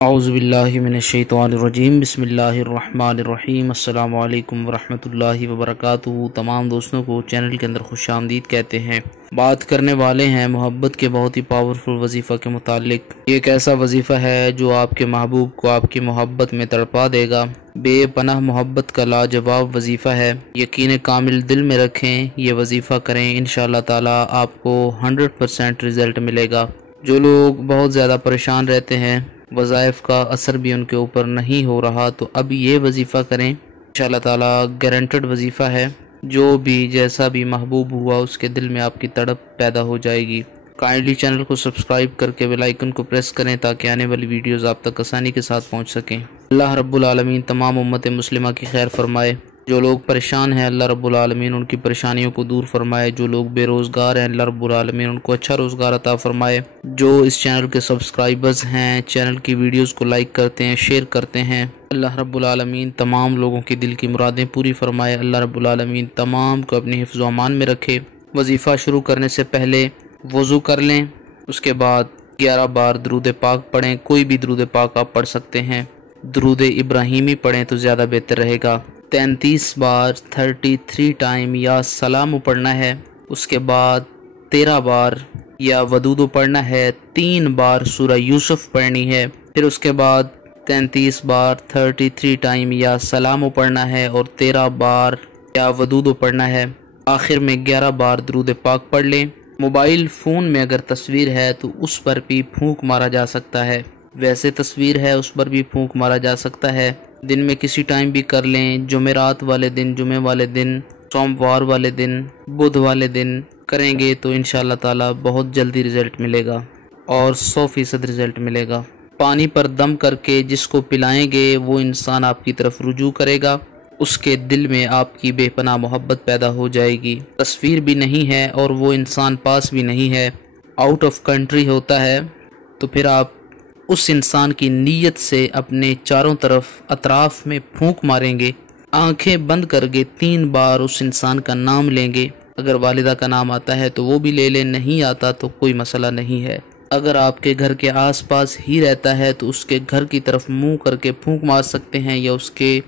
اعوذ باللہ من الشیطان الرجیم، بسم اللہ الرحمن الرحیم۔ السلام علیکم ورحمۃ اللہ وبرکاتہ۔ تمام دوستوں کو چینل کے اندر خوش آمدید کہتے ہیں۔ بات کرنے والے ہیں محبت کے بہت ہی پاورفل وظیفہ کے متعلق۔ یہ ایک ایسا وظیفہ ہے جو آپ کے محبوب کو آپ کی محبت میں تڑپا دے گا۔ بے پناہ محبت کا لاجواب وظیفہ ہے۔ یقین کامل دل میں رکھیں، یہ وظیفہ کریں، انشاءاللہ تعالی آپ کو 100% رزلٹ ملے گا۔ جو لوگ بہت زیادہ پریشان رہتے ہیں، وظائف کا اثر بھی ان کے اوپر نہیں ہو رہا، تو اب یہ وظیفہ کریں، انشاءاللہ تعالی گارنٹڈ وظیفہ ہے۔ جو بھی جیسا بھی محبوب ہوا اس کے دل میں آپ کی تڑپ پیدا ہو جائے گی۔ کائنڈلی چینل کو سبسکرائب کر کے بیل آئیکن کو پریس کریں تاکہ آنے والی ویڈیوز آپ تک آسانی کے ساتھ پہنچ سکیں۔ اللہ رب العالمین تمام امت مسلمہ کی خیر فرمائے۔ جو لوگ پریشان ہیں اللہ رب العالمین ان کی پریشانیوں کو دور فرمائے۔ جو لوگ بے روزگار ہیں اللہ رب العالمین ان کو اچھا روزگار عطا فرمائے۔ جو اس چینل کے سبسکرائبرز ہیں، چینل کی ویڈیوز کو لائک کرتے ہیں، شیئر کرتے ہیں، اللہ رب العالمین تمام لوگوں کی دل کی مرادیں پوری فرمائے۔ اللہ رب العالمین تمام کو اپنے حفظ و امان میں رکھے۔ وظیفہ شروع کرنے سے پہلے وضو کر لیں، اس کے بعد 11 بار درود پاک پڑھیں۔ کوئی بھی درود پاک آپ پڑھ سکتے ہیں، درود ابراہیمی پڑھیں تو زیادہ بہتر رہے گا۔ 33 بار 33 ٹائم یا سلام پڑھنا ہے، اس کے بعد 13 بار یا ودود پڑھنا ہے، 3 بار سورہ یوسف پڑھنی ہے، پھر اس کے بعد 33 بار 33 ٹائم یا سلام پڑھنا ہے اور 13 بار یا ودود پڑھنا ہے۔ آخر میں 11 بار درود پاک پڑھ لیں۔ موبائل فون میں اگر تصویر ہے تو اس پر بھی پھونک مارا جا سکتا ہے، ویسے تصویر ہے اس پر بھی پھونک مارا جا سکتا ہے۔ دن میں کسی ٹائم بھی کر لیں، جمعرات والے دن، جمعے والے دن، سوموار والے دن، بدھ والے دن کریں گے تو انشاءاللہ تعالی بہت جلدی رزلٹ ملے گا اور 100% رزلٹ ملے گا۔ پانی پر دم کر کے جس کو پلائیں گے وہ انسان آپ کی طرف رجوع کرے گا، اس کے دل میں آپ کی بے پناہ محبت پیدا ہو جائے گی۔ تصویر بھی نہیں ہے اور وہ انسان پاس بھی نہیں ہے، آؤٹ آف کنٹری ہوتا ہے، تو پھر آپ اس انسان کی نیت سے اپنے چاروں طرف اطراف میں پھونک ماریں گے، آنکھیں بند کر کے 3 بار اس انسان کا نام لیں گے۔ اگر والدہ کا نام آتا ہے تو وہ بھی لے لیں، نہیں آتا تو کوئی مسئلہ نہیں ہے۔ اگر آپ کے گھر کے آس پاس ہی رہتا ہے تو اس کے گھر کی طرف منہ کر کے پھونک مار سکتے ہیں یا اس کے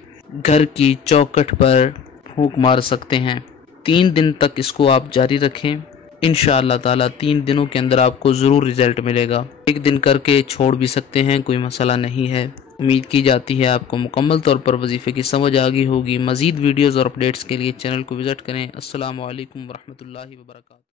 گھر کی چوکھٹ پر پھونک مار سکتے ہیں۔ 3 دن تک اس کو آپ جاری رکھیں، انشاءاللہ تعالی 3 دنوں کے اندر آپ کو ضرور رزلٹ ملے گا۔ ایک دن کر کے چھوڑ بھی سکتے ہیں، کوئی مسئلہ نہیں ہے۔ امید کی جاتی ہے آپ کو مکمل طور پر وظیفے کی سمجھ آ گئی ہوگی۔ مزید ویڈیوز اور اپڈیٹس کے لیے چینل کو وزٹ کریں۔ السلام علیکم ورحمۃ اللہ وبرکاتہ۔